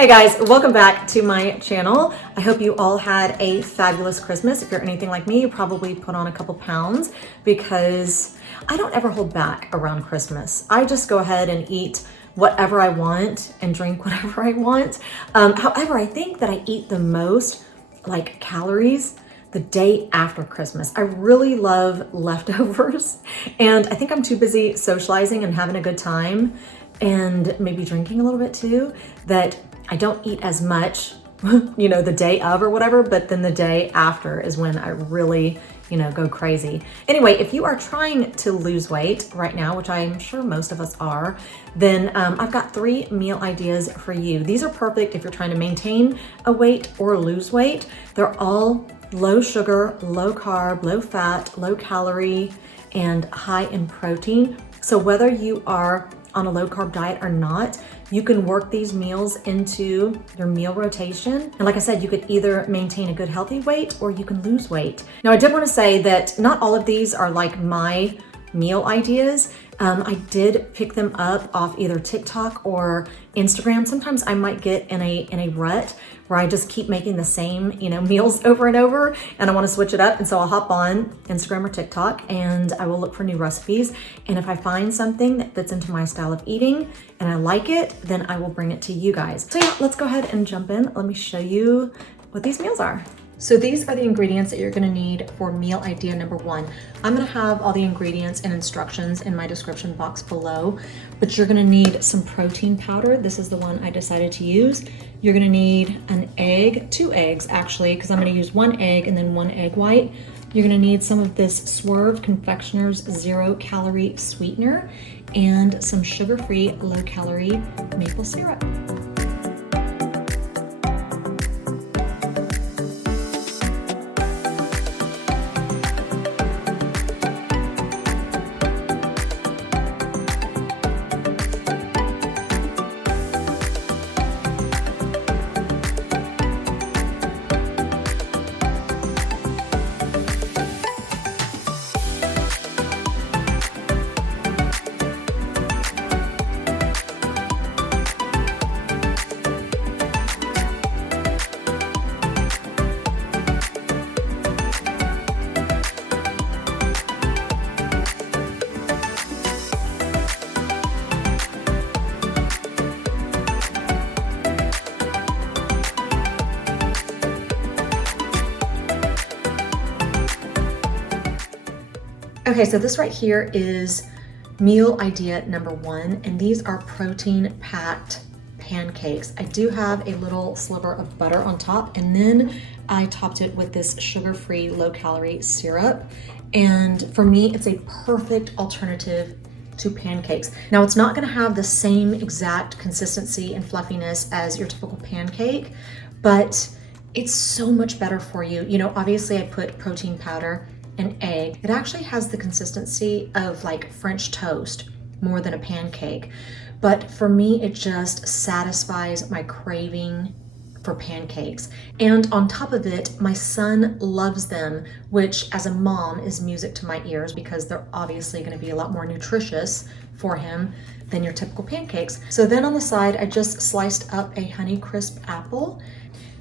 Hey guys, welcome back to my channel. I hope you all had a fabulous Christmas. If you're anything like me, you probably put on a couple pounds because I don't ever hold back around Christmas. I just go ahead and eat whatever I want and drink whatever I want. However, I think that I eat the most like calories the day after Christmas. I really love leftovers and I think I'm too busy socializing and having a good time and maybe drinking a little bit too, that I don't eat as much, you know, the day of or whatever, but then the day after is when I really, you know, go crazy. Anyway, if you are trying to lose weight right now, which I'm sure most of us are, then I've got 3 meal ideas for you. These are perfect if you're trying to maintain a weight or lose weight. They're all low sugar, low carb, low fat, low calorie, and high in protein. So whether you are on a low carb diet or not, you can work these meals into your meal rotation. And like I said, you could either maintain a good healthy weight or you can lose weight. Now, I did want to say that not all of these are like my meal ideas. I did pick them up off either TikTok or Instagram. Sometimes I might get in a rut where I just keep making the same, you know, meals over and over, and I want to switch it up. And so I'll hop on Instagram or TikTok and I will look for new recipes. And if I find something that fits into my style of eating and I like it, then I will bring it to you guys. So yeah, let's go ahead and jump in. Let me show you what these meals are. So these are the ingredients that you're gonna need for meal idea number 1. I'm gonna have all the ingredients and instructions in my description box below, but you're gonna need some protein powder. This is the one I decided to use. You're gonna need an egg, 2 eggs actually, because I'm gonna use 1 egg and then 1 egg white. You're gonna need some of this Swerve Confectioner's 0-calorie sweetener and some sugar-free low-calorie maple syrup. Okay, so this right here is meal idea number 1, and these are protein-packed pancakes. I do have a little sliver of butter on top, and then I topped it with this sugar-free low-calorie syrup. And for me, it's a perfect alternative to pancakes. Now, it's not gonna have the same exact consistency and fluffiness as your typical pancake, but it's so much better for you. You know, obviously I put protein powder, an egg. It actually has the consistency of like French toast more than a pancake. But for me, it just satisfies my craving for pancakes. And on top of it, my son loves them, which as a mom is music to my ears because they're obviously gonna be a lot more nutritious for him than your typical pancakes. So then on the side, I just sliced up a Honeycrisp apple.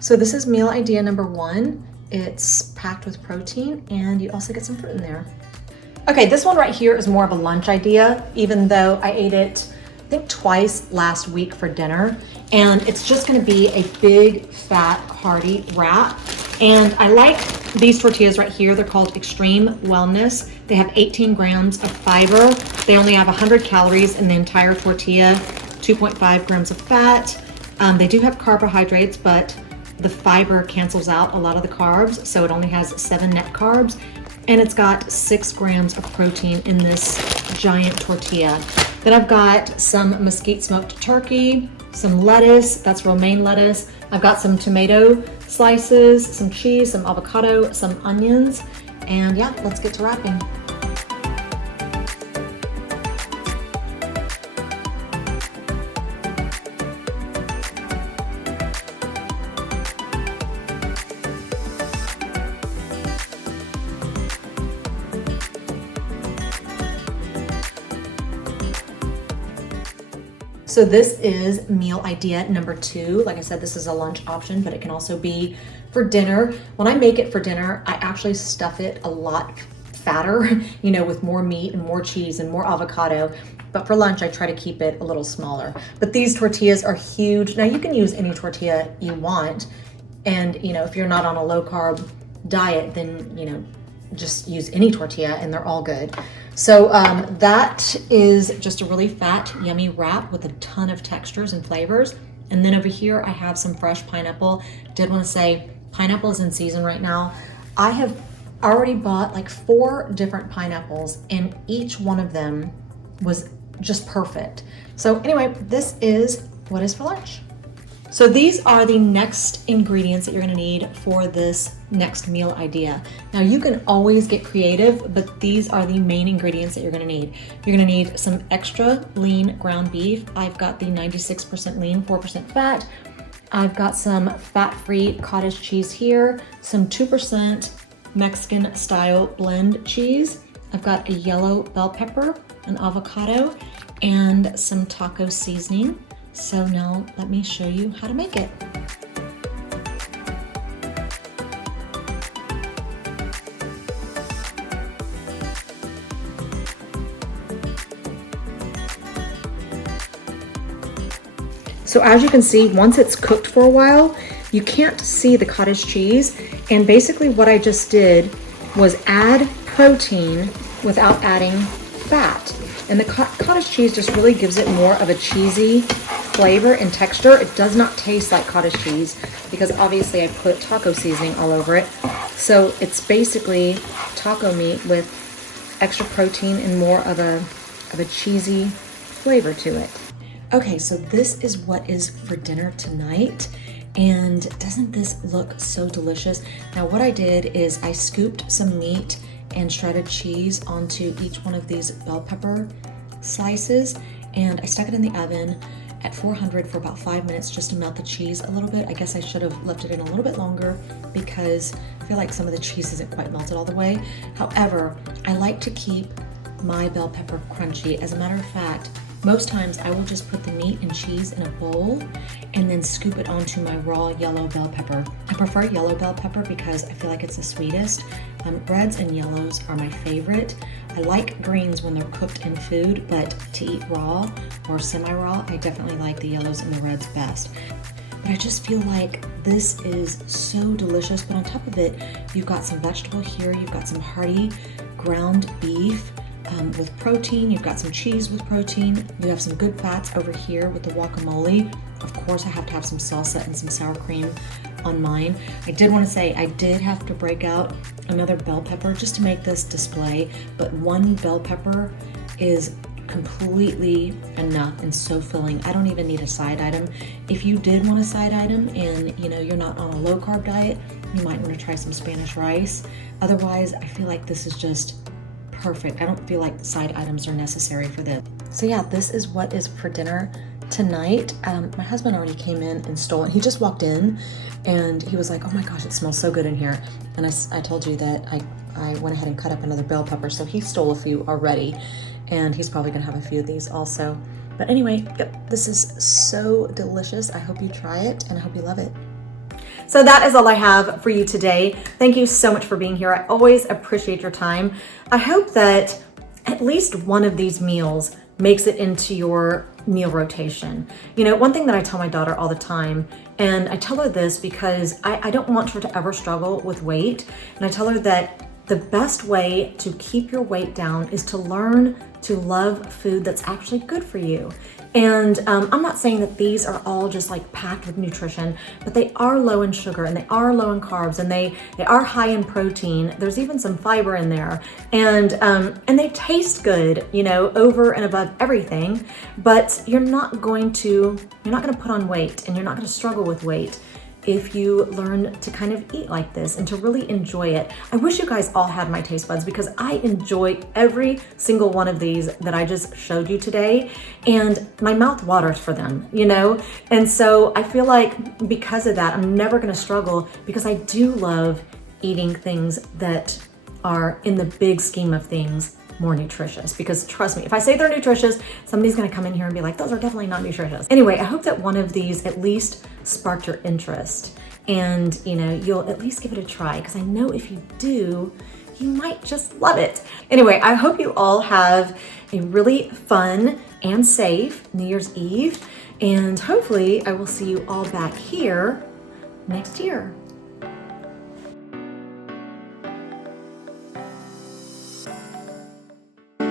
So this is meal idea number 1. It's packed with protein and you also get some fruit in there. Okay, this one right here is more of a lunch idea, even though I ate it, I think twice last week for dinner. And it's just gonna be a big, fat, hearty wrap. And I like these tortillas right here. They're called Extreme Wellness. They have 18 grams of fiber. They only have 100 calories in the entire tortilla, 2.5 grams of fat. They do have carbohydrates, but the fiber cancels out a lot of the carbs, so it only has 7 net carbs, and it's got 6 grams of protein in this giant tortilla. Then I've got some mesquite smoked turkey, some lettuce, that's romaine lettuce. I've got some tomato slices, some cheese, some avocado, some onions, and yeah, let's get to wrapping. So this is meal idea number 2. Like I said, this is a lunch option, but it can also be for dinner. When I make it for dinner, I actually stuff it a lot fatter, you know, with more meat and more cheese and more avocado. But for lunch, I try to keep it a little smaller. But these tortillas are huge. Now you can use any tortilla you want. And, you know, if you're not on a low carb diet, then, you know, just use any tortilla and they're all good. So that is just a really fat, yummy wrap with a ton of textures and flavors. And then over here, I have some fresh pineapple. Did want to say pineapple is in season right now. I have already bought like 4 different pineapples and each one of them was just perfect. So anyway, this is what is for lunch. So these are the next ingredients that you're gonna need for this next meal idea. Now you can always get creative, but these are the main ingredients that you're gonna need. You're gonna need some extra lean ground beef. I've got the 96% lean, 4% fat. I've got some fat-free cottage cheese here, some 2% Mexican style blend cheese. I've got a yellow bell pepper, an avocado, and some taco seasoning. So now let me show you how to make it. So as you can see, once it's cooked for a while, you can't see the cottage cheese. And basically what I just did was add protein without adding fat. And the cottage cheese just really gives it more of a cheesy flavor and texture. It does not taste like cottage cheese because obviously I put taco seasoning all over it. So it's basically taco meat with extra protein and more of a cheesy flavor to it. Okay, so this is what is for dinner tonight. And doesn't this look so delicious? Now what I did is I scooped some meat and shredded cheese onto each one of these bell pepper slices, and I stuck it in the oven at 400 for about 5 minutes just to melt the cheese a little bit. I guess I should have left it in a little bit longer because I feel like some of the cheese isn't quite melted all the way. However, I like to keep my bell pepper crunchy. As a matter of fact, most times I will just put the meat and cheese in a bowl and then scoop it onto my raw yellow bell pepper. I prefer yellow bell pepper because I feel like it's the sweetest. Reds and yellows are my favorite. I like greens when they're cooked in food, but to eat raw or semi-raw, I definitely like the yellows and the reds best. But I just feel like this is so delicious. But on top of it, you've got some vegetable here, you've got some hearty ground beef, with protein, you've got some cheese with protein, you have some good fats over here with the guacamole. Of course, I have to have some salsa and some sour cream on mine. I did want to say I did have to break out another bell pepper just to make this display, but one bell pepper is completely enough and so filling. I don't even need a side item. If you did want a side item and you know you're not on a low carb diet, you might want to try some Spanish rice. Otherwise, I feel like this is just perfect. I don't feel like side items are necessary for this. So yeah, this is what is for dinner tonight. My husband already came in and stole it. He just walked in and he was like, oh my gosh, it smells so good in here. And I told you that I went ahead and cut up another bell pepper. So he stole a few already and he's probably gonna have a few of these also. But anyway, yep, this is so delicious. I hope you try it and I hope you love it. So that is all I have for you today. Thank you so much for being here. I always appreciate your time. I hope that at least one of these meals makes it into your meal rotation. You know, one thing that I tell my daughter all the time, and I tell her this because I don't want her to ever struggle with weight. And I tell her that the best way to keep your weight down is to learn to love food that's actually good for you. And I'm not saying that these are all just like packed with nutrition, but they are low in sugar and they are low in carbs and they are high in protein. There's even some fiber in there, and they taste good, you know, over and above everything. But you're not going to put on weight and you're not going to struggle with weight if you learn to kind of eat like this and to really enjoy it. I wish you guys all had my taste buds because I enjoy every single one of these that I just showed you today, and my mouth waters for them, you know? And so I feel like because of that, I'm never gonna struggle because I do love eating things that are, in the big scheme of things, more nutritious, because trust me, if I say they're nutritious, somebody's gonna come in here and be like, those are definitely not nutritious. Anyway, I hope that one of these at least sparked your interest, and you know, you'll at least give it a try, because I know if you do, you might just love it. Anyway, I hope you all have a really fun and safe New Year's Eve, and hopefully I will see you all back here next year.